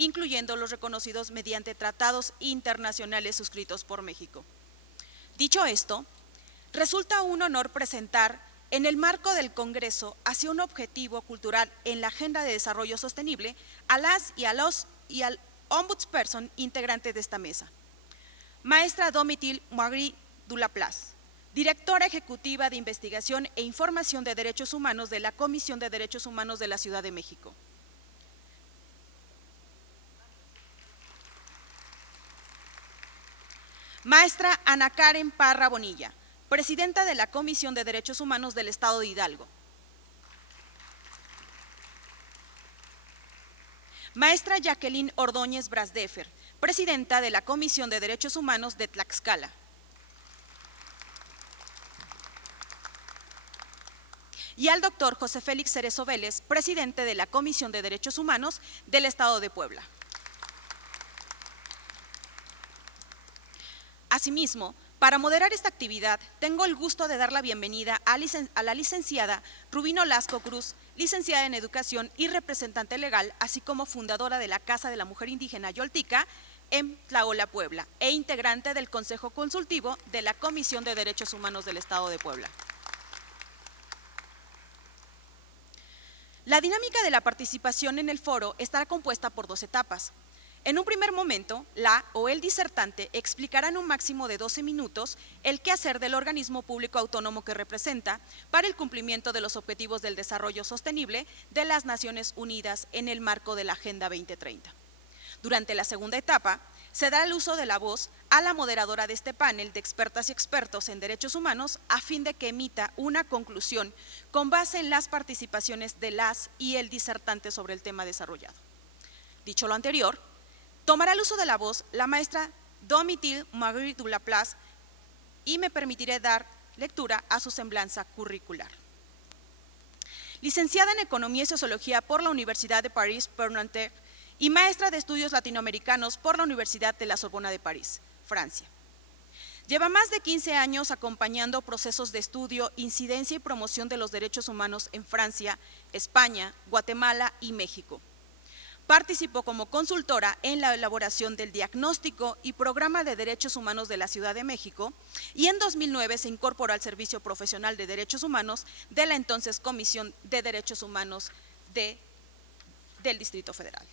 incluyendo los reconocidos mediante tratados internacionales suscritos por México. Dicho esto, resulta un honor presentar en el marco del Congreso hacia un objetivo cultural en la Agenda de Desarrollo Sostenible a las y al ombudsperson integrante de esta mesa. Maestra Domitille Magri Dulaplace, directora ejecutiva de Investigación e Información de Derechos Humanos de la Comisión de Derechos Humanos de la Ciudad de México. Maestra Ana Karen Parra Bonilla, presidenta de la Comisión de Derechos Humanos del Estado de Hidalgo. Maestra Jacqueline Ordóñez Brasdefer, presidenta de la Comisión de Derechos Humanos de Tlaxcala. Y al doctor José Félix Cerezo Vélez, presidente de la Comisión de Derechos Humanos del Estado de Puebla. Asimismo, para moderar esta actividad, tengo el gusto de dar la bienvenida a la licenciada Rubino Lasco Cruz, licenciada en Educación y representante legal, así como fundadora de la Casa de la Mujer Indígena Yoltica en Tlaola, Puebla, e integrante del Consejo Consultivo de la Comisión de Derechos Humanos del Estado de Puebla. La dinámica de la participación en el foro estará compuesta por 2 etapas. En un primer momento, la o el disertante explicará en un máximo de 12 minutos el quehacer del organismo público autónomo que representa para el cumplimiento de los objetivos del desarrollo sostenible de las Naciones Unidas en el marco de la Agenda 2030. Durante la segunda etapa, se dará el uso de la voz a la moderadora de este panel de expertas y expertos en derechos humanos a fin de que emita una conclusión con base en las participaciones de las y el disertante sobre el tema desarrollado. Dicho lo anterior, tomará el uso de la voz la maestra Domitille Magri Dulaplace y me permitiré dar lectura a su semblanza curricular. Licenciada en Economía y Sociología por la Universidad de París-Nanterre y maestra de Estudios Latinoamericanos por la Universidad de la Sorbona de París, Francia. Lleva más de 15 años acompañando procesos de estudio, incidencia y promoción de los derechos humanos en Francia, España, Guatemala y México. Participó como consultora en la elaboración del diagnóstico y programa de derechos humanos de la Ciudad de México y en 2009 se incorporó al Servicio Profesional de Derechos Humanos de la entonces Comisión de Derechos Humanos del Distrito Federal.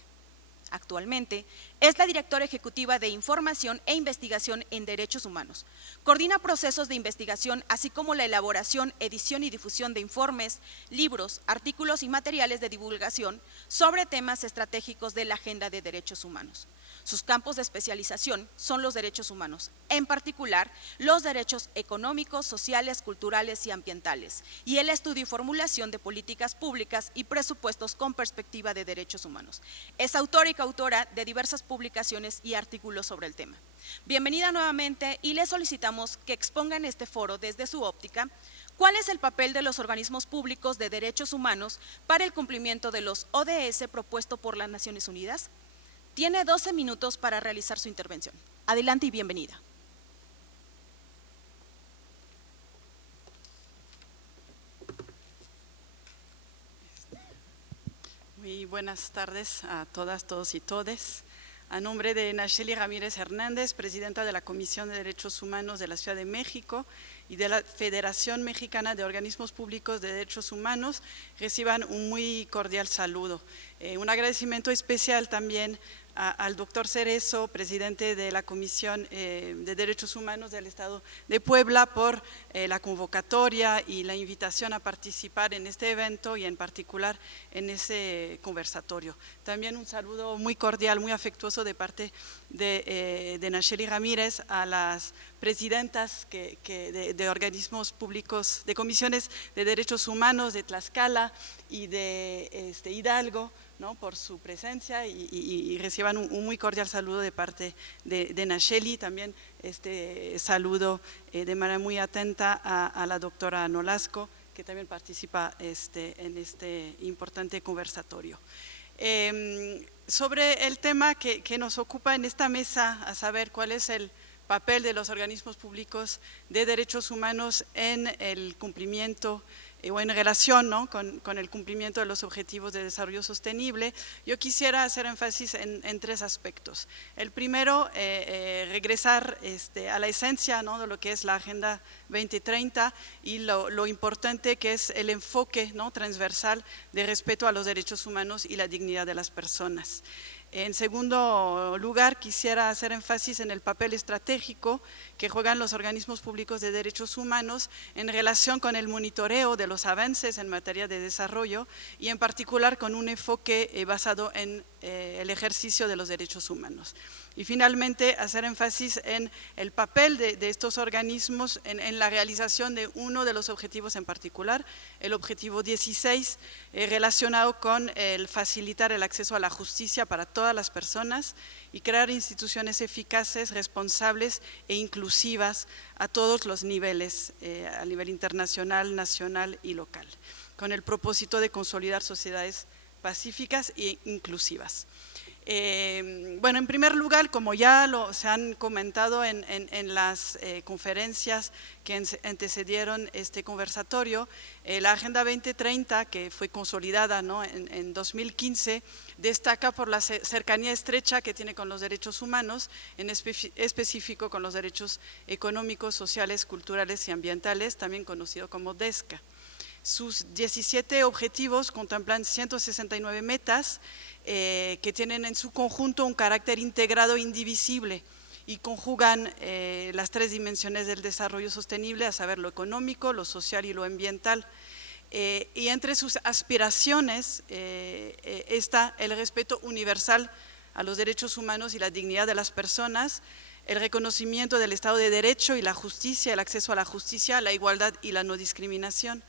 Actualmente es la directora ejecutiva de Información e Investigación en Derechos Humanos. Coordina procesos de investigación, así como la elaboración, edición y difusión de informes, libros, artículos y materiales de divulgación sobre temas estratégicos de la Agenda de Derechos Humanos. Sus campos de especialización son los derechos humanos, en particular los derechos económicos, sociales, culturales y ambientales, y el estudio y formulación de políticas públicas y presupuestos con perspectiva de derechos humanos. Es autora y coautora de diversas publicaciones y artículos sobre el tema. Bienvenida nuevamente y le solicitamos que exponga en este foro desde su óptica cuál es el papel de los organismos públicos de derechos humanos para el cumplimiento de los ODS propuesto por las Naciones Unidas. Tiene 12 minutos para realizar su intervención. Adelante y bienvenida. Muy buenas tardes a todas, todos y todes. A nombre de Nacheli Ramírez Hernández, presidenta de la Comisión de Derechos Humanos de la Ciudad de México y de la Federación Mexicana de Organismos Públicos de Derechos Humanos, reciban un muy cordial saludo. Un agradecimiento especial también al doctor Cerezo, presidente de la Comisión de Derechos Humanos del Estado de Puebla, por la convocatoria y la invitación a participar en este evento y en particular en ese conversatorio. También un saludo muy cordial, muy afectuoso de parte de Nacheli Ramírez a las presidentas de organismos públicos, de comisiones de derechos humanos de Tlaxcala y de Hidalgo, ¿no?, por su presencia y reciban un muy cordial saludo de parte de Nacheli. También saludo de manera muy atenta a la doctora Nolasco, que también participa en este importante conversatorio. Sobre el tema que nos ocupa en esta mesa, a saber cuál es el papel de los organismos públicos de derechos humanos en el cumplimiento o en relación, ¿no?, con el cumplimiento de los Objetivos de Desarrollo Sostenible, yo quisiera hacer énfasis en 3 aspectos. El primero, regresar a la esencia, ¿no?, de lo que es la Agenda 2030 y lo importante que es el enfoque, ¿no?, transversal de respeto a los derechos humanos y la dignidad de las personas. En segundo lugar, quisiera hacer énfasis en el papel estratégico que juegan los organismos públicos de derechos humanos en relación con el monitoreo de los avances en materia de desarrollo y en particular con un enfoque basado en el ejercicio de los derechos humanos. Y finalmente, hacer énfasis en el papel de estos organismos en la realización de uno de los objetivos en particular, el objetivo 16, relacionado con el facilitar el acceso a la justicia para todas las personas y crear instituciones eficaces, responsables e inclusivas a todos los niveles, a nivel internacional, nacional y local, con el propósito de consolidar sociedades pacíficas e inclusivas. Bueno, en primer lugar, como ya se han comentado en las conferencias que antecedieron este conversatorio, la Agenda 2030, que fue consolidada, ¿no?, en 2015, destaca por la cercanía estrecha que tiene con los derechos humanos, en específico con los derechos económicos, sociales, culturales y ambientales, también conocido como DESCA. Sus 17 objetivos contemplan 169 metas que tienen en su conjunto un carácter integrado e indivisible y conjugan las 3 dimensiones del desarrollo sostenible, a saber lo económico, lo social y lo ambiental. Y entre sus aspiraciones está el respeto universal a los derechos humanos y la dignidad de las personas, el reconocimiento del Estado de Derecho y la justicia, el acceso a la justicia, la igualdad y la no discriminación.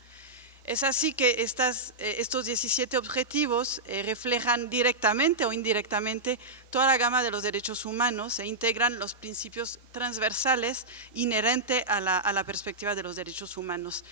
Es así que estos 17 objetivos reflejan directamente o indirectamente toda la gama de los derechos humanos e integran los principios transversales inherentes a la perspectiva de los derechos humanos.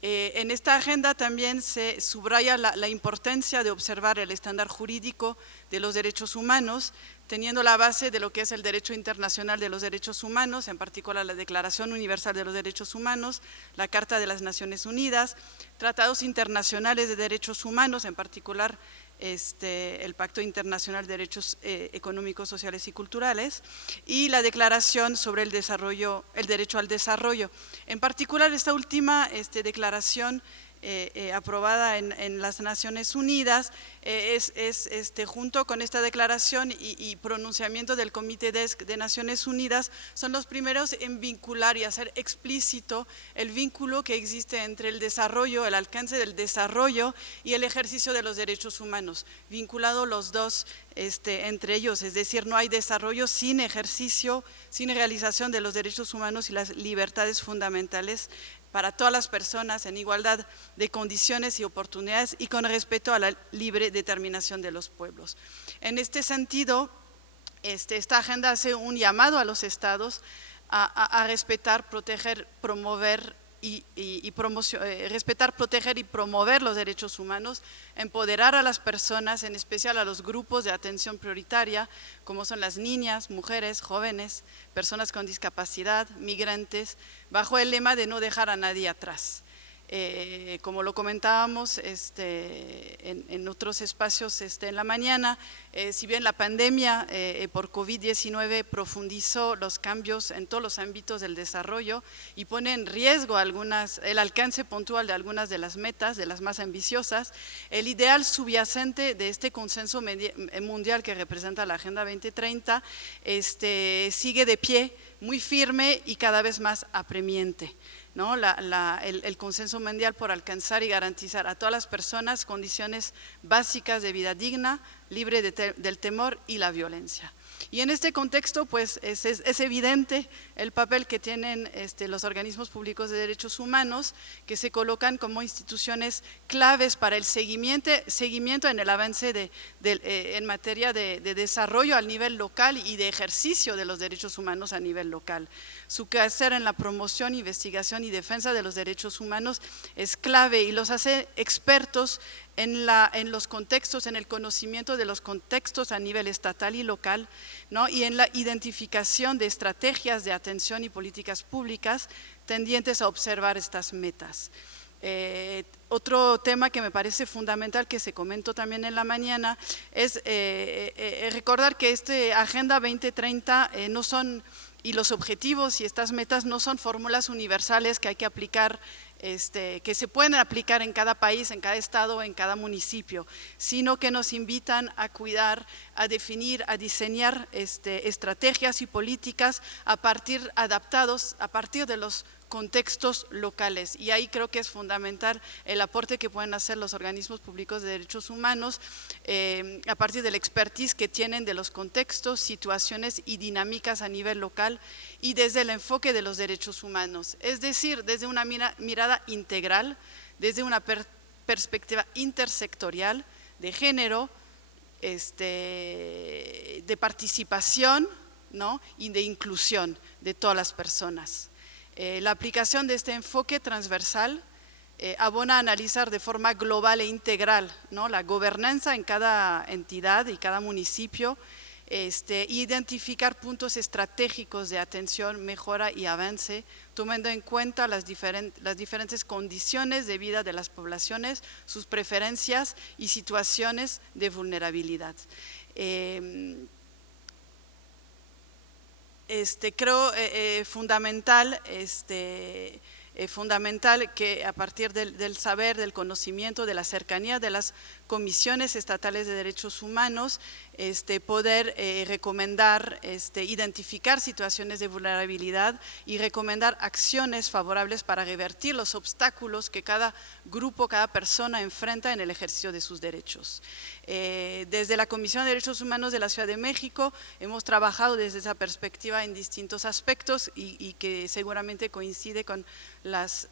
En esta agenda también se subraya la importancia de observar el estándar jurídico de los derechos humanos, teniendo la base de lo que es el derecho internacional de los derechos humanos, en particular la Declaración Universal de los Derechos Humanos, la Carta de las Naciones Unidas, tratados internacionales de derechos humanos, en particular el Pacto Internacional de Derechos Económicos, Sociales y Culturales, y la Declaración sobre el Derecho al Desarrollo. En particular, esta última declaración aprobada en las Naciones Unidas junto con esta declaración y pronunciamiento del Comité de Naciones Unidas, son los primeros en vincular y hacer explícito el vínculo que existe entre el desarrollo, el alcance del desarrollo y el ejercicio de los derechos humanos, vinculado los dos entre ellos, es decir, no hay desarrollo sin ejercicio, sin realización de los derechos humanos y las libertades fundamentales para todas las personas en igualdad de condiciones y oportunidades y con respeto a la libre determinación de los pueblos. En este sentido, esta agenda hace un llamado a los estados a respetar, proteger, promover respetar, proteger y promover los derechos humanos, empoderar a las personas, en especial a los grupos de atención prioritaria, como son las niñas, mujeres, jóvenes, personas con discapacidad, migrantes, bajo el lema de no dejar a nadie atrás. Como lo comentábamos en otros espacios en la mañana, si bien la pandemia por COVID-19 profundizó los cambios en todos los ámbitos del desarrollo y pone en riesgo el alcance puntual de algunas de las metas, de las más ambiciosas, el ideal subyacente de este consenso mundial que representa la Agenda 2030 sigue de pie, muy firme y cada vez más apremiante, ¿no? El consenso mundial por alcanzar y garantizar a todas las personas condiciones básicas de vida digna, libre del temor y la violencia. Y en este contexto, pues, es evidente el papel que tienen los organismos públicos de derechos humanos, que se colocan como instituciones claves para el seguimiento en el avance en materia de desarrollo a nivel local y de ejercicio de los derechos humanos a nivel local. Su quehacer en la promoción, investigación y defensa de los derechos humanos es clave y los hace expertos en los contextos, en el conocimiento de los contextos a nivel estatal y local, ¿no? Y en la identificación de estrategias de atención y políticas públicas tendientes a observar estas metas. Otro tema que me parece fundamental, que se comentó también en la mañana, es recordar que Agenda 2030 no son, y los objetivos y estas metas no son fórmulas universales que hay que aplicar, que se pueden aplicar en cada país, en cada estado, en cada municipio, sino que nos invitan a cuidar, a definir, a diseñar estrategias y políticas adaptados a partir de los contextos locales, y ahí creo que es fundamental el aporte que pueden hacer los organismos públicos de derechos humanos a partir del expertise que tienen de los contextos, situaciones y dinámicas a nivel local y desde el enfoque de los derechos humanos, es decir, desde una mirada integral, desde una perspectiva intersectorial, de género, de participación, ¿no?, y de inclusión de todas las personas. La aplicación de este enfoque transversal abona a analizar de forma global e integral, ¿no?, la gobernanza en cada entidad y cada municipio, identificar puntos estratégicos de atención, mejora y avance, tomando en cuenta las diferentes condiciones de vida de las poblaciones, sus preferencias y situaciones de vulnerabilidad. Creo fundamental que a partir del saber, del conocimiento, de la cercanía de las comisiones estatales de derechos humanos, poder recomendar, identificar situaciones de vulnerabilidad y recomendar acciones favorables para revertir los obstáculos que cada grupo, cada persona enfrenta en el ejercicio de sus derechos. Desde la Comisión de Derechos Humanos de la Ciudad de México hemos trabajado desde esa perspectiva en distintos aspectos y que seguramente coincide con las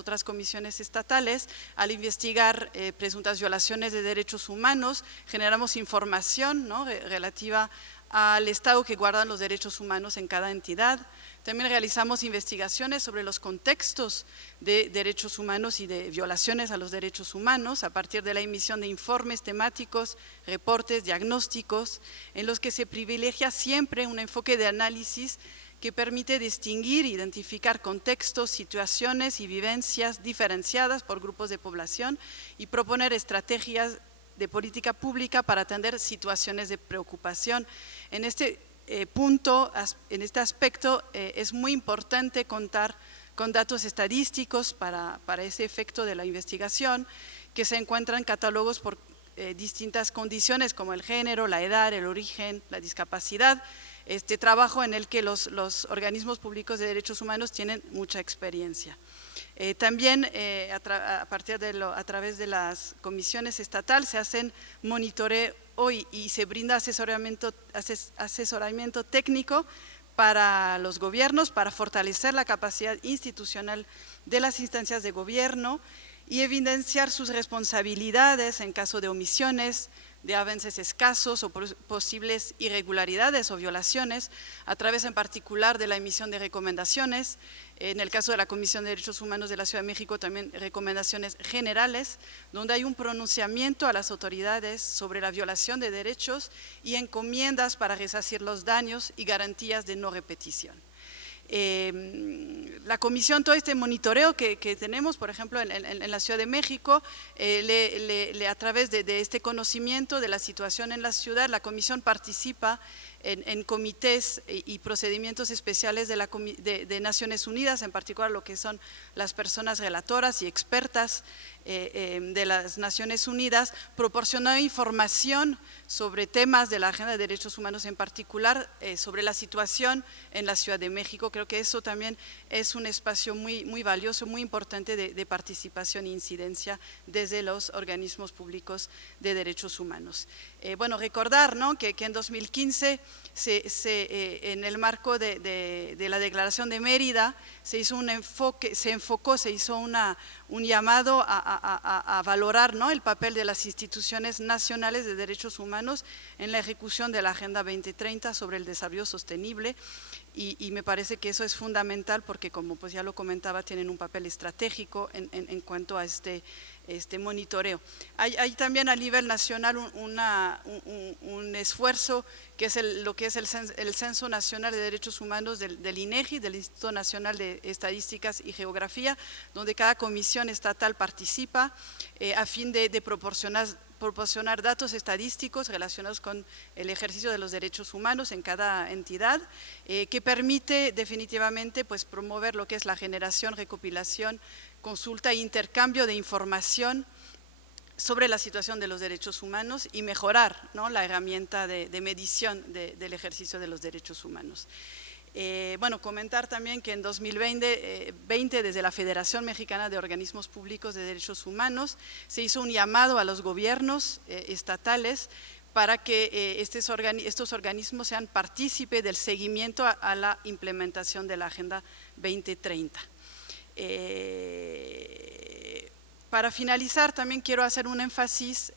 otras comisiones estatales. Al investigar presuntas violaciones de derechos humanos, generamos información, ¿no?, relativa al estado que guardan los derechos humanos en cada entidad. También realizamos investigaciones sobre los contextos de derechos humanos y de violaciones a los derechos humanos a partir de la emisión de informes temáticos, reportes, diagnósticos, en los que se privilegia siempre un enfoque de análisis que permite distinguir, identificar contextos, situaciones y vivencias diferenciadas por grupos de población y proponer estrategias de política pública para atender situaciones de preocupación. En este punto, en este aspecto, es muy importante contar con datos estadísticos para ese efecto de la investigación, que se encuentran catálogos por distintas condiciones como el género, la edad, el origen, la discapacidad. Trabajo en el que los organismos públicos de derechos humanos tienen mucha experiencia. También a través de las comisiones estatales se hacen monitoreo y se brinda asesoramiento técnico para los gobiernos, para fortalecer la capacidad institucional de las instancias de gobierno y evidenciar sus responsabilidades en caso de omisiones, de avances escasos o posibles irregularidades o violaciones, a través en particular de la emisión de recomendaciones. En el caso de la Comisión de Derechos Humanos de la Ciudad de México, también recomendaciones generales, donde hay un pronunciamiento a las autoridades sobre la violación de derechos y encomiendas para resarcir los daños y garantías de no repetición. La comisión, todo este monitoreo que tenemos, por ejemplo, en la Ciudad de México, a través de este conocimiento de la situación en la ciudad, la comisión participa en comités y procedimientos especiales de Naciones Unidas, en particular lo que son las personas relatoras y expertas de las Naciones Unidas, proporcionando información sobre temas de la agenda de derechos humanos, en particular sobre la situación en la Ciudad de México. Creo que eso también es un espacio muy valioso, muy importante de participación e incidencia desde los organismos públicos de derechos humanos. Bueno, recordar, ¿no?, que en 2015 en el marco de la Declaración de Mérida se hizo un llamado a valorar, ¿no?, el papel de las instituciones nacionales de derechos humanos en la ejecución de la Agenda 2030 sobre el desarrollo sostenible, y me parece que eso es fundamental porque, como pues ya lo comentaba, tienen un papel estratégico en cuanto a este monitoreo. Hay también a nivel nacional un esfuerzo que es lo que es el Censo Nacional de Derechos Humanos del INEGI, del Instituto Nacional de Estadísticas y Geografía, donde cada comisión estatal participa a fin de proporcionar datos estadísticos relacionados con el ejercicio de los derechos humanos en cada entidad, que permite definitivamente pues, promover lo que es la generación, recopilación, consulta e intercambio de información sobre la situación de los derechos humanos y mejorar, ¿no?, la herramienta de medición del ejercicio de los derechos humanos. Bueno, comentar también que en 2020 desde la Federación Mexicana de Organismos Públicos de Derechos Humanos se hizo un llamado a los gobiernos estatales para que estos organismos sean partícipe del seguimiento a la implementación de la Agenda 2030. Para finalizar, también quiero hacer un énfasis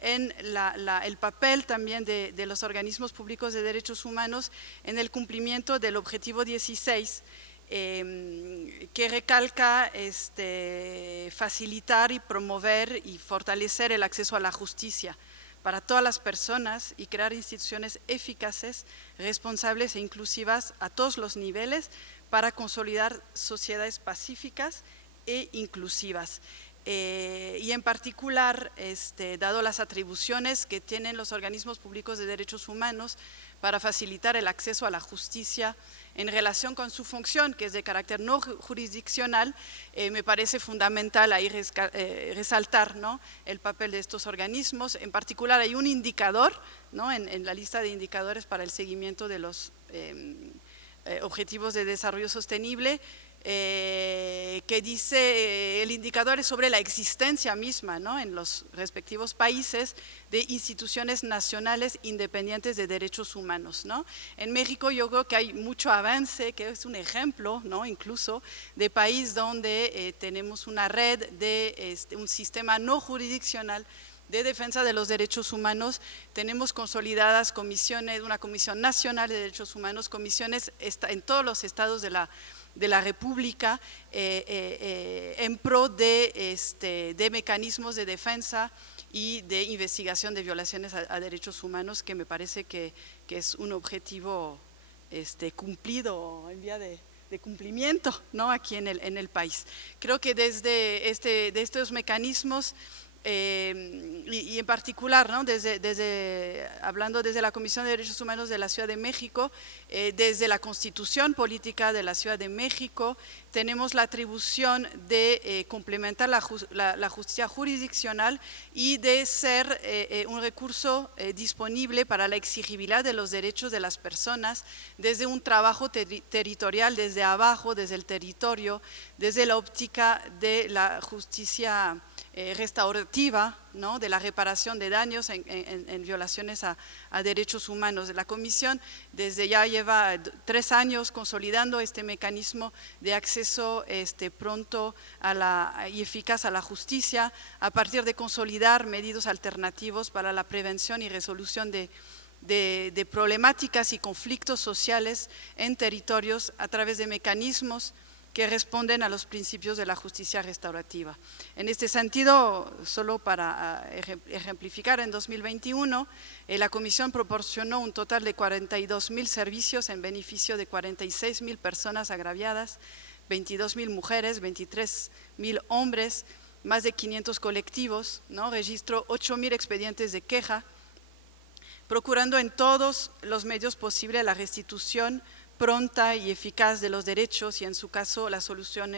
en el papel también de los organismos públicos de derechos humanos en el cumplimiento del objetivo 16, que recalca facilitar y promover y fortalecer el acceso a la justicia para todas las personas y crear instituciones eficaces, responsables e inclusivas a todos los niveles para consolidar sociedades pacíficas e inclusivas. Y en particular, dado las atribuciones que tienen los organismos públicos de derechos humanos para facilitar el acceso a la justicia en relación con su función, que es de carácter no jurisdiccional, me parece fundamental ahí resaltar, ¿no?, el papel de estos organismos. En particular hay un indicador, ¿no?, en la lista de indicadores para el seguimiento de los objetivos de desarrollo sostenible, que dice, el indicador es sobre la existencia misma, ¿no?, en los respectivos países de instituciones nacionales independientes de derechos humanos, ¿no? En México yo creo que hay mucho avance, que es un ejemplo, ¿no?, incluso de país donde tenemos una red de un sistema no jurisdiccional de defensa de los derechos humanos. Tenemos consolidadas comisiones, una Comisión Nacional de Derechos Humanos, comisiones en todos los estados de la República en pro de mecanismos de defensa y de investigación de violaciones a derechos humanos, que me parece que es un objetivo cumplido en vía de cumplimiento, ¿no?, aquí en el país. Creo que desde estos mecanismos y en particular, ¿no?, hablando desde la Comisión de Derechos Humanos de la Ciudad de México, desde la Constitución Política de la Ciudad de México, tenemos la atribución de complementar la justicia jurisdiccional y de ser un recurso disponible para la exigibilidad de los derechos de las personas desde un trabajo territorial, desde abajo, desde el territorio, desde la óptica de la justicia restaurativa, ¿no?, de la reparación de daños en violaciones a derechos humanos. La Comisión desde ya lleva 3 años consolidando este mecanismo de acceso pronto y eficaz a la justicia, a partir de consolidar medios alternativos para la prevención y resolución de problemáticas y conflictos sociales en territorios a través de mecanismos que responden a los principios de la justicia restaurativa. En este sentido, solo para ejemplificar, en 2021 la Comisión proporcionó un total de 42,000 servicios en beneficio de 46,000 personas agraviadas, 22,000 mujeres, 23,000 hombres, más de 500 colectivos, ¿no?, registró 8,000 expedientes de queja, procurando en todos los medios posibles la restitución pronta y eficaz de los derechos y en su caso la solución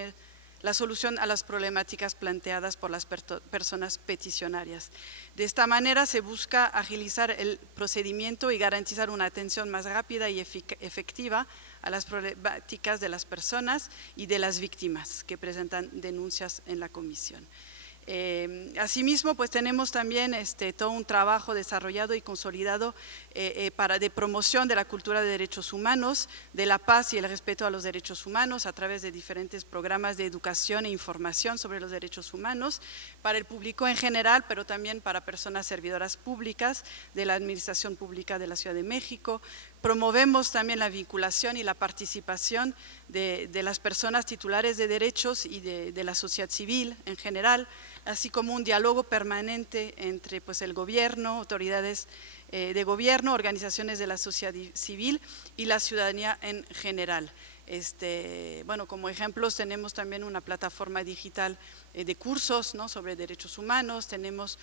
a las problemáticas planteadas por las personas peticionarias. De esta manera se busca agilizar el procedimiento y garantizar una atención más rápida y efectiva a las problemáticas de las personas y de las víctimas que presentan denuncias en la comisión. Asimismo, pues tenemos también todo un trabajo desarrollado y consolidado de promoción de la cultura de derechos humanos, de la paz y el respeto a los derechos humanos a través de diferentes programas de educación e información sobre los derechos humanos para el público en general, pero también para personas servidoras públicas de la Administración Pública de la Ciudad de México, promovemos también la vinculación y la participación de las personas titulares de derechos y de la sociedad civil en general, así como un diálogo permanente entre pues, el gobierno, autoridades de gobierno, organizaciones de la sociedad civil y la ciudadanía en general. Bueno, como ejemplos tenemos también una plataforma digital de cursos, ¿no?, sobre derechos humanos, tenemos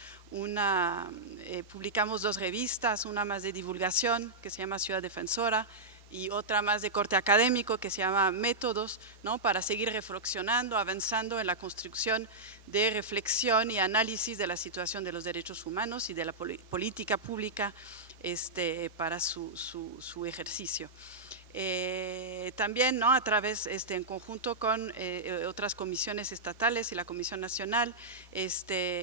publicamos 2 revistas, una más de divulgación que se llama Ciudad Defensora y otra más de corte académico que se llama Métodos, ¿no?, para seguir reflexionando, avanzando en la construcción de reflexión y análisis de la situación de los derechos humanos y de la política pública para su ejercicio. También, ¿no?, a través, en conjunto con otras comisiones estatales y la Comisión Nacional, estamos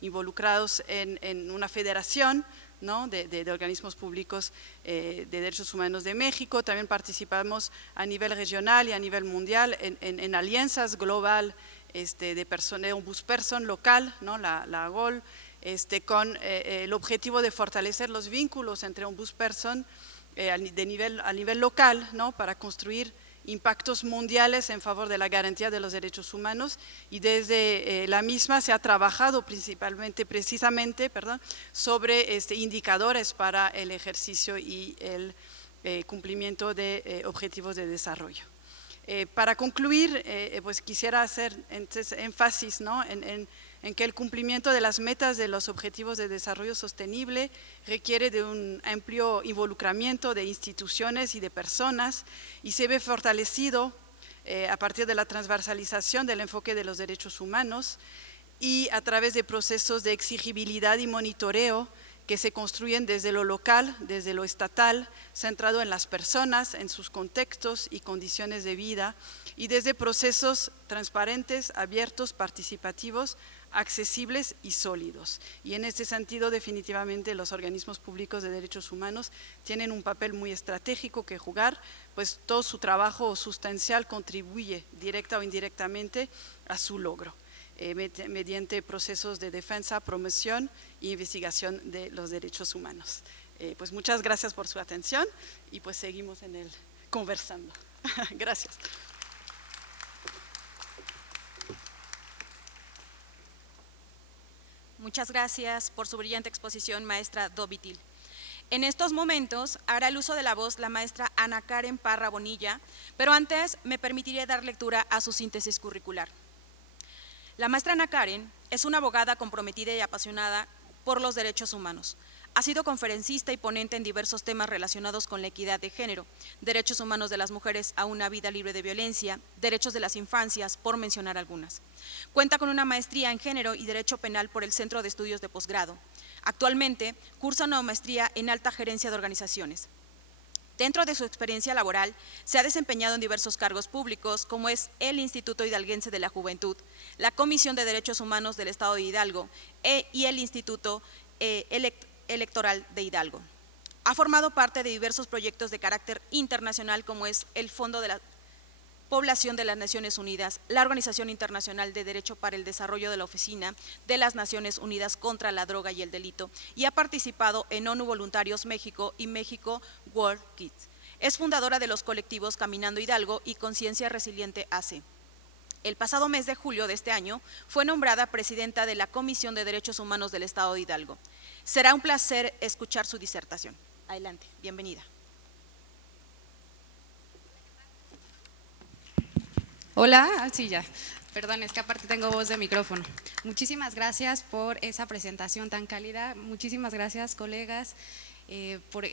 involucrados en una federación, ¿no?, de organismos públicos de derechos humanos de México. También participamos a nivel regional y a nivel mundial en alianzas global de ombudsperson local, ¿no?, la AGOL, con el objetivo de fortalecer los vínculos entre ombudsperson a nivel local, ¿no?, para construir impactos mundiales en favor de la garantía de los derechos humanos, y desde la misma se ha trabajado precisamente sobre indicadores para el ejercicio y el cumplimiento de objetivos de desarrollo. Para concluir, pues quisiera hacer entonces énfasis, ¿no?, en que el cumplimiento de las metas de los objetivos de desarrollo sostenible requiere de un amplio involucramiento de instituciones y de personas, y se ve fortalecido a partir de la transversalización del enfoque de los derechos humanos y a través de procesos de exigibilidad y monitoreo que se construyen desde lo local, desde lo estatal, centrado en las personas, en sus contextos y condiciones de vida, y desde procesos transparentes, abiertos, participativos, accesibles y sólidos. Y en este sentido, definitivamente, los organismos públicos de derechos humanos tienen un papel muy estratégico que jugar, pues todo su trabajo sustancial contribuye directa o indirectamente a su logro, mediante procesos de defensa, promoción e investigación de los derechos humanos. Pues muchas gracias por su atención y pues seguimos conversando. Gracias. Muchas gracias por su brillante exposición, maestra Dovitil. En estos momentos hará el uso de la voz la maestra Ana Karen Parra Bonilla, pero antes me permitiré dar lectura a su síntesis curricular. La maestra Ana Karen es una abogada comprometida y apasionada por los derechos humanos. Ha sido conferencista y ponente en diversos temas relacionados con la equidad de género, derechos humanos de las mujeres a una vida libre de violencia, derechos de las infancias, por mencionar algunas. Cuenta con una maestría en género y derecho penal por el Centro de Estudios de Posgrado. Actualmente cursa una maestría en alta gerencia de organizaciones. Dentro de su experiencia laboral, se ha desempeñado en diversos cargos públicos, como es el Instituto Hidalguense de la Juventud, la Comisión de Derechos Humanos del Estado de Hidalgo y el Instituto Electoral de Hidalgo. Ha formado parte de diversos proyectos de carácter internacional, como es el Fondo de la Población de las Naciones Unidas, la Organización Internacional de Derecho para el Desarrollo de la Oficina de las Naciones Unidas contra la Droga y el Delito, y ha participado en ONU Voluntarios México y México World Kids. Es fundadora de los colectivos Caminando Hidalgo y Conciencia Resiliente AC. El pasado mes de julio de este año fue nombrada presidenta de la Comisión de Derechos Humanos del Estado de Hidalgo. Será un placer escuchar su disertación. Adelante, bienvenida. Hola, sí, ya. Perdón, es que aparte tengo voz de micrófono. Muchísimas gracias por esa presentación tan cálida. Muchísimas gracias, colegas, por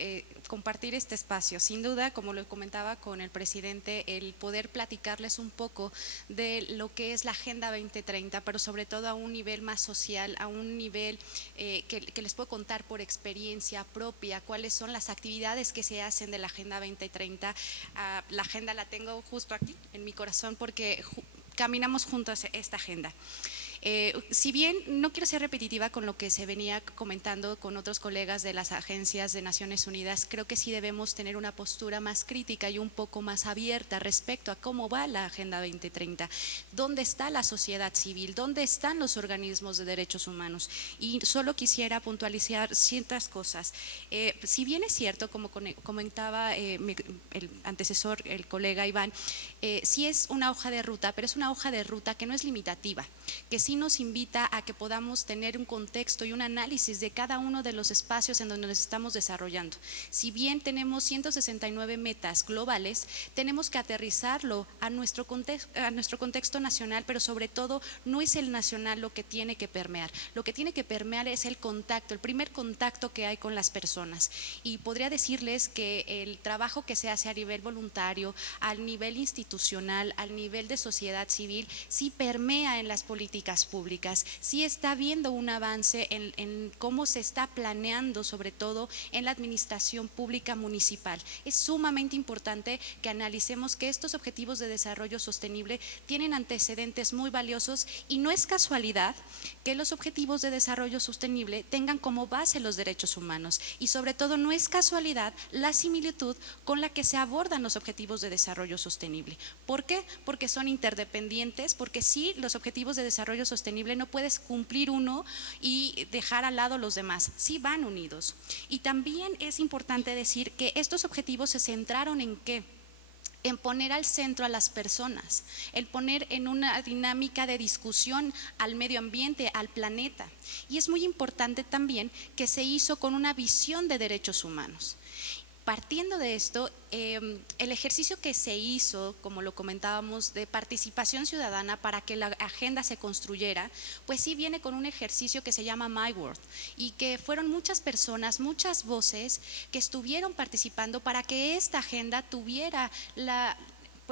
compartir este espacio. Sin duda, como lo comentaba con el presidente, el poder platicarles un poco de lo que es la Agenda 2030, pero sobre todo a un nivel más social, a un nivel que les puedo contar por experiencia propia, cuáles son las actividades que se hacen de la Agenda 2030. La agenda la tengo justo aquí en mi corazón porque caminamos juntos esta agenda. Si bien no quiero ser repetitiva con lo que se venía comentando con otros colegas de las agencias de Naciones Unidas, creo que sí debemos tener una postura más crítica y un poco más abierta respecto a cómo va la Agenda 2030, dónde está la sociedad civil, dónde están los organismos de derechos humanos. Y solo quisiera puntualizar ciertas cosas. Si bien es cierto, como comentaba el antecesor, el colega Iván, sí es una hoja de ruta, pero es una hoja de ruta que no es limitativa, que sí nos invita a que podamos tener un contexto y un análisis de cada uno de los espacios en donde nos estamos desarrollando. Si bien tenemos 169 metas globales, tenemos que aterrizarlo a nuestro contexto nacional, pero sobre todo no es el nacional lo que tiene que permear. Lo que tiene que permear es el contacto, el primer contacto que hay con las personas. Y podría decirles que el trabajo que se hace a nivel voluntario, al nivel institucional, al nivel de sociedad civil, sí permea en las políticas públicas, sí está habiendo un avance en cómo se está planeando, sobre todo en la administración pública municipal. Es sumamente importante que analicemos que estos objetivos de desarrollo sostenible tienen antecedentes muy valiosos y no es casualidad que los objetivos de desarrollo sostenible tengan como base los derechos humanos y sobre todo no es casualidad la similitud con la que se abordan los objetivos de desarrollo sostenible. ¿Por qué? Porque son interdependientes, porque sí, los objetivos de desarrollo sostenible no puedes cumplir uno y dejar al lado los demás, sí van unidos. Y también es importante decir que estos objetivos se centraron en ¿qué? En poner al centro a las personas, el poner en una dinámica de discusión al medio ambiente, al planeta. Y es muy importante también que se hizo con una visión de derechos humanos. Partiendo de esto, el ejercicio que se hizo, como lo comentábamos, de participación ciudadana para que la agenda se construyera, pues sí viene con un ejercicio que se llama My World y que fueron muchas personas, muchas voces que estuvieron participando para que esta agenda tuviera la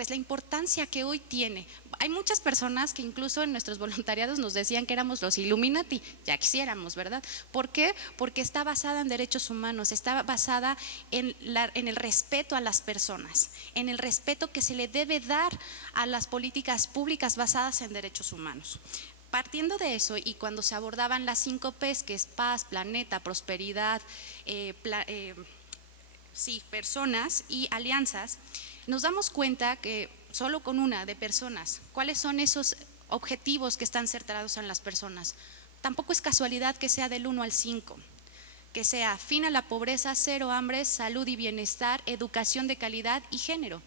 importancia que hoy tiene. Hay muchas personas que incluso en nuestros voluntariados nos decían que éramos los Illuminati, ya quisiéramos, ¿verdad? ¿Por qué? Porque está basada en derechos humanos, está basada en el respeto a las personas, en el respeto que se le debe dar a las políticas públicas basadas en derechos humanos. Partiendo de eso y cuando se abordaban las 5 P's, que es paz, planeta, prosperidad, personas y alianzas, nos damos cuenta que solo con una de personas, ¿cuáles son esos objetivos que están centrados en las personas? Tampoco es casualidad que sea del 1 al 5, que sea fin a la pobreza, cero hambre, salud y bienestar, educación de calidad y género.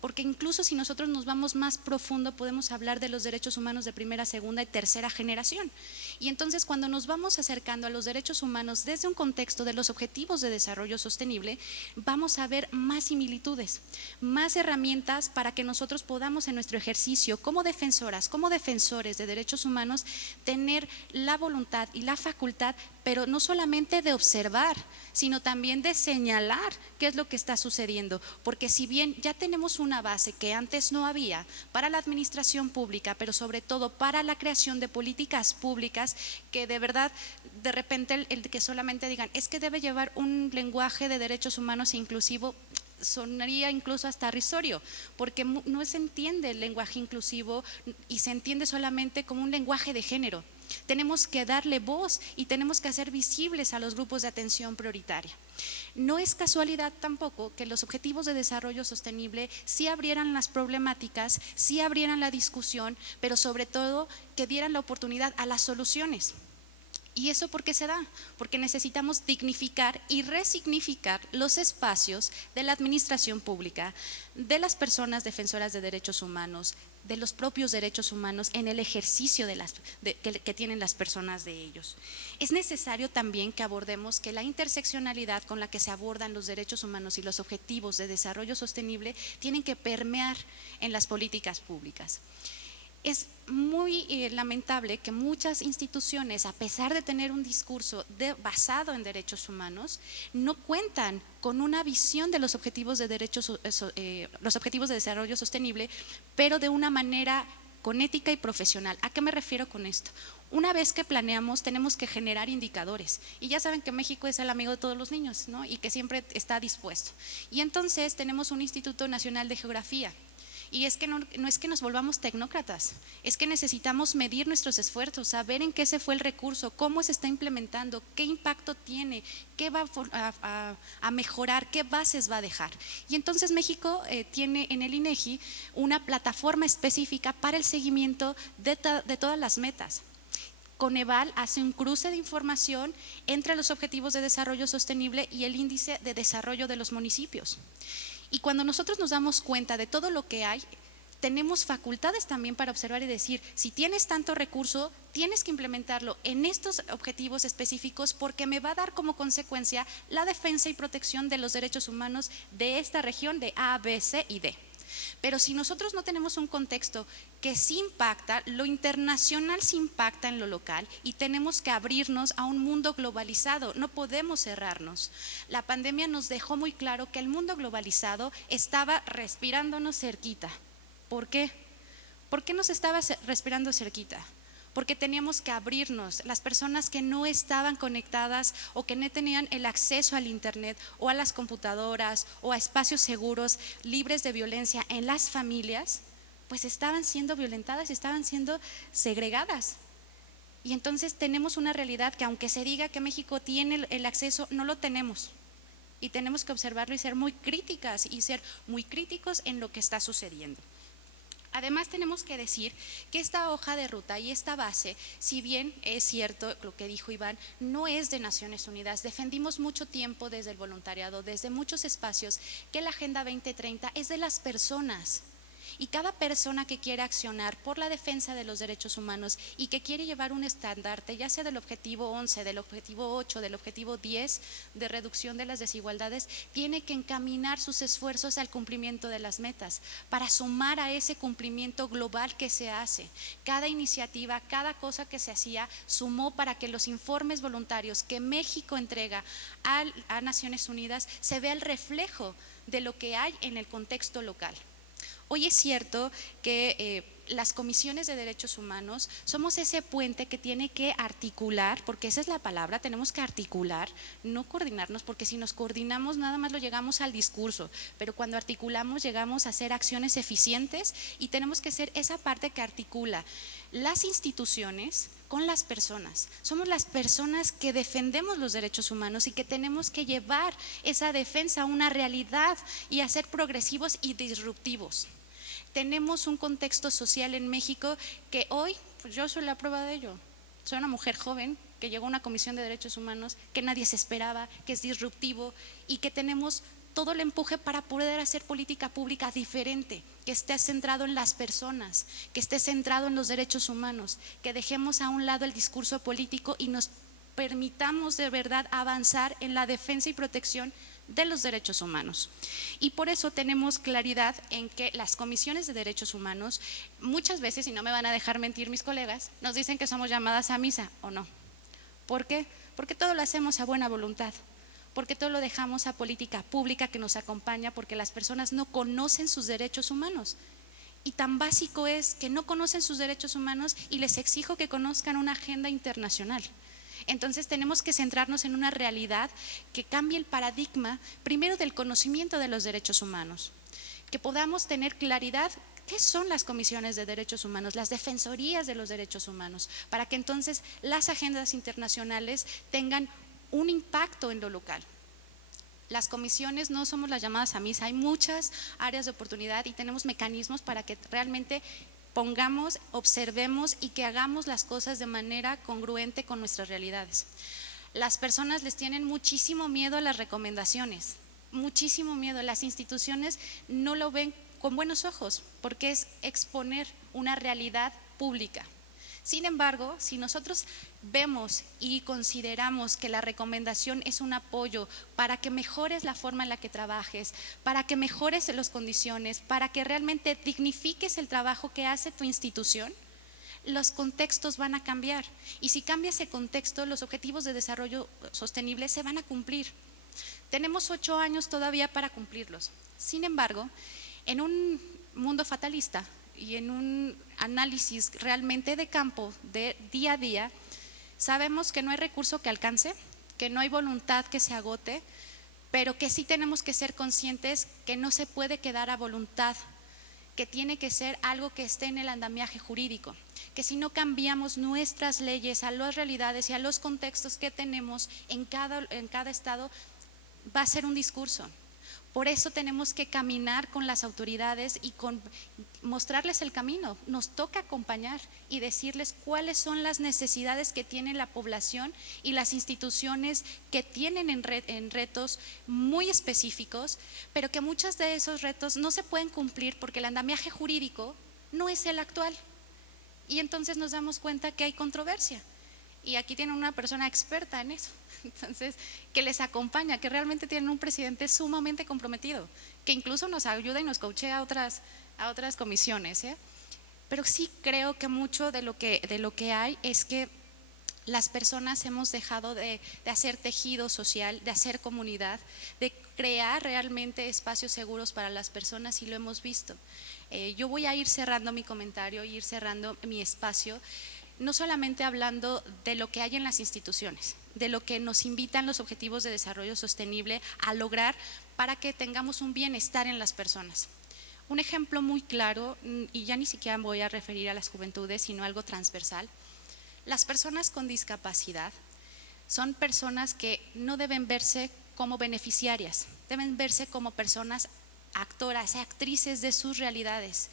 Porque incluso si nosotros nos vamos más profundo podemos hablar de los derechos humanos de primera, segunda y tercera generación. Y entonces cuando nos vamos acercando a los derechos humanos desde un contexto de los objetivos de desarrollo sostenible, vamos a ver más similitudes, más herramientas para que nosotros podamos en nuestro ejercicio como defensoras, como defensores de derechos humanos, tener la voluntad y la facultad, pero no solamente de observar, sino también de señalar qué es lo que está sucediendo, porque si bien ya tenemos una base que antes no había para la administración pública, pero sobre todo para la creación de políticas públicas, que de verdad de repente el que solamente digan es que debe llevar un lenguaje de derechos humanos inclusivo, sonaría incluso hasta risorio, porque no se entiende el lenguaje inclusivo y se entiende solamente como un lenguaje de género. Tenemos que darle voz y tenemos que hacer visibles a los grupos de atención prioritaria. No es casualidad tampoco que los objetivos de desarrollo sostenible sí abrieran las problemáticas, sí abrieran la discusión, pero sobre todo que dieran la oportunidad a las soluciones. ¿Y eso por qué se da? Porque necesitamos dignificar y resignificar los espacios de la administración pública, de las personas defensoras de derechos humanos, de los propios derechos humanos en el ejercicio que tienen las personas de ellos. Es necesario también que abordemos que la interseccionalidad con la que se abordan los derechos humanos y los objetivos de desarrollo sostenible tienen que permear en las políticas públicas. Es muy lamentable que muchas instituciones, a pesar de tener un discurso basado en derechos humanos, no cuentan con una visión de los objetivos de desarrollo sostenible, pero de una manera con ética y profesional. ¿A qué me refiero con esto? Una vez que planeamos, tenemos que generar indicadores. Y ya saben que México es el amigo de todos los niños, ¿no? Y que siempre está dispuesto. Y entonces tenemos un Instituto Nacional de Geografía. Y es que no es que nos volvamos tecnócratas, es que necesitamos medir nuestros esfuerzos, saber en qué se fue el recurso, cómo se está implementando, qué impacto tiene, qué va a mejorar, qué bases va a dejar. Y entonces México tiene en el INEGI una plataforma específica para el seguimiento de todas las metas. Coneval hace un cruce de información entre los objetivos de desarrollo sostenible y el índice de desarrollo de los municipios. Y cuando nosotros nos damos cuenta de todo lo que hay, tenemos facultades también para observar y decir, si tienes tanto recurso, tienes que implementarlo en estos objetivos específicos porque me va a dar como consecuencia la defensa y protección de los derechos humanos de esta región de A, B, C y D. Pero si nosotros no tenemos un contexto que sí impacta, lo internacional sí impacta en lo local y tenemos que abrirnos a un mundo globalizado, no podemos cerrarnos. La pandemia nos dejó muy claro que el mundo globalizado estaba respirándonos cerquita. ¿Por qué? ¿Por qué nos estaba respirando cerquita? Porque teníamos que abrirnos. Las personas que no estaban conectadas o que no tenían el acceso al internet o a las computadoras o a espacios seguros, libres de violencia en las familias, pues estaban siendo violentadas y estaban siendo segregadas. Y entonces tenemos una realidad que aunque se diga que México tiene el acceso, no lo tenemos. Y tenemos que observarlo y ser muy críticas y ser muy críticos en lo que está sucediendo. Además tenemos que decir que esta hoja de ruta y esta base, si bien es cierto lo que dijo Iván, no es de Naciones Unidas. Defendimos mucho tiempo desde el voluntariado, desde muchos espacios, que la Agenda 2030 es de las personas. Y cada persona que quiere accionar por la defensa de los derechos humanos y que quiere llevar un estandarte, ya sea del objetivo 11, del objetivo 8, del objetivo 10 de reducción de las desigualdades, tiene que encaminar sus esfuerzos al cumplimiento de las metas, para sumar a ese cumplimiento global que se hace. Cada iniciativa, cada cosa que se hacía, sumó para que los informes voluntarios que México entrega a Naciones Unidas se vea el reflejo de lo que hay en el contexto local. Hoy es cierto que las comisiones de derechos humanos somos ese puente que tiene que articular, porque esa es la palabra, tenemos que articular, no coordinarnos, porque si nos coordinamos nada más lo llegamos al discurso, pero cuando articulamos llegamos a hacer acciones eficientes y tenemos que ser esa parte que articula las instituciones con las personas. Somos las personas que defendemos los derechos humanos y que tenemos que llevar esa defensa a una realidad y a ser progresivos y disruptivos. Tenemos un contexto social en México que hoy, pues yo soy la prueba de ello. Soy una mujer joven que llegó a una comisión de derechos humanos que nadie se esperaba, que es disruptivo y que tenemos todo el empuje para poder hacer política pública diferente, que esté centrado en las personas, que esté centrado en los derechos humanos, que dejemos a un lado el discurso político y nos permitamos de verdad avanzar en la defensa y protección de los derechos humanos. Y por eso tenemos claridad en que las comisiones de derechos humanos muchas veces, y no me van a dejar mentir mis colegas, nos dicen que somos llamadas a misa o no. ¿Por qué? Porque todo lo hacemos a buena voluntad, porque todo lo dejamos a política pública que nos acompaña, porque las personas no conocen sus derechos humanos. Y tan básico es que no conocen sus derechos humanos y les exijo que conozcan una agenda internacional. Entonces tenemos que centrarnos en una realidad que cambie el paradigma, primero del conocimiento de los derechos humanos, que podamos tener claridad qué son las comisiones de derechos humanos, las defensorías de los derechos humanos, para que entonces las agendas internacionales tengan un impacto en lo local. Las comisiones no somos las llamadas a misa, hay muchas áreas de oportunidad y tenemos mecanismos para que realmente pongamos, observemos y que hagamos las cosas de manera congruente con nuestras realidades. Las personas les tienen muchísimo miedo a las recomendaciones, muchísimo miedo. Las instituciones no lo ven con buenos ojos porque es exponer una realidad pública. Sin embargo, si nosotros vemos y consideramos que la recomendación es un apoyo para que mejores la forma en la que trabajes, para que mejores las condiciones, para que realmente dignifiques el trabajo que hace tu institución, los contextos van a cambiar. Y si cambia ese contexto, los objetivos de desarrollo sostenible se van a cumplir. Tenemos 8 años todavía para cumplirlos. Sin embargo, en un mundo fatalista y en un análisis realmente de campo, de día a día, sabemos que no hay recurso que alcance, que no hay voluntad que se agote, pero que sí tenemos que ser conscientes que no se puede quedar a voluntad que tiene que ser algo que esté en el andamiaje jurídico, que si no cambiamos nuestras leyes a las realidades y a los contextos que tenemos en cada estado, va a ser un discurso. Por eso tenemos que caminar con las autoridades y mostrarles el camino. Nos toca acompañar y decirles cuáles son las necesidades que tiene la población y las instituciones que tienen en retos muy específicos, pero que muchos de esos retos no se pueden cumplir porque el andamiaje jurídico no es el actual. Y entonces nos damos cuenta que hay controversia. Y aquí tienen una persona experta en eso, entonces, que les acompaña, que realmente tienen un presidente sumamente comprometido, que incluso nos ayuda y nos coachea a otras comisiones, ¿eh? Pero sí creo que mucho de lo que hay es que las personas hemos dejado de hacer tejido social, de hacer comunidad, de crear realmente espacios seguros para las personas, y lo hemos visto. Yo voy a ir cerrando mi comentario, ir cerrando mi espacio, no solamente hablando de lo que hay en las instituciones, de lo que nos invitan los Objetivos de Desarrollo Sostenible a lograr para que tengamos un bienestar en las personas. Un ejemplo muy claro, y ya ni siquiera me voy a referir a las juventudes, sino algo transversal. Las personas con discapacidad son personas que no deben verse como beneficiarias, deben verse como personas actoras, actrices de sus realidades.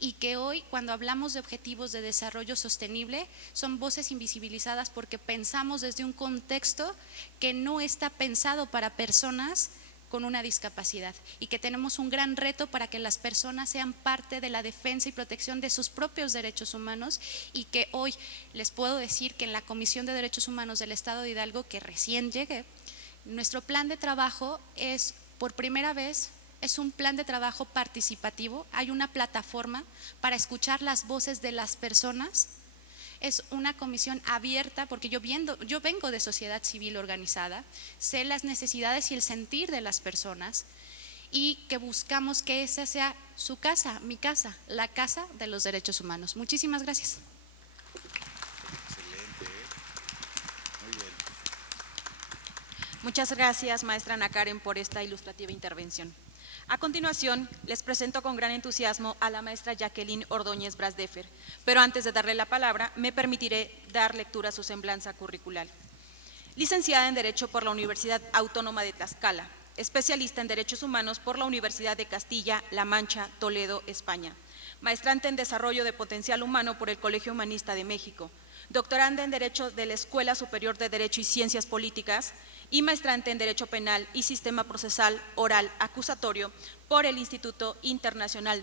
Y que hoy, cuando hablamos de objetivos de desarrollo sostenible, son voces invisibilizadas porque pensamos desde un contexto que no está pensado para personas con una discapacidad, y que tenemos un gran reto para que las personas sean parte de la defensa y protección de sus propios derechos humanos, y que hoy les puedo decir que en la Comisión de Derechos Humanos del Estado de Hidalgo, que recién llegué, nuestro plan de trabajo es, por primera vez, es un plan de trabajo participativo. Hay una plataforma para escuchar las voces de las personas. Es una comisión abierta porque yo vengo de sociedad civil organizada, sé las necesidades y el sentir de las personas, y que buscamos que esa sea su casa, mi casa, la casa de los derechos humanos. Muchísimas gracias. Excelente, muy bien. Muchas gracias, maestra Ana Karen, por esta ilustrativa intervención. A continuación, les presento con gran entusiasmo a la maestra Jacqueline Ordóñez Brasdefer, pero antes de darle la palabra, me permitiré dar lectura a su semblanza curricular. Licenciada en Derecho por la Universidad Autónoma de Tlaxcala, especialista en Derechos Humanos por la Universidad de Castilla-La Mancha, Toledo, España, maestrante en Desarrollo de Potencial Humano por el Colegio Humanista de México, doctoranda en Derecho de la Escuela Superior de Derecho y Ciencias Políticas y maestrante en Derecho Penal y Sistema Procesal Oral Acusatorio por el Instituto Internacional de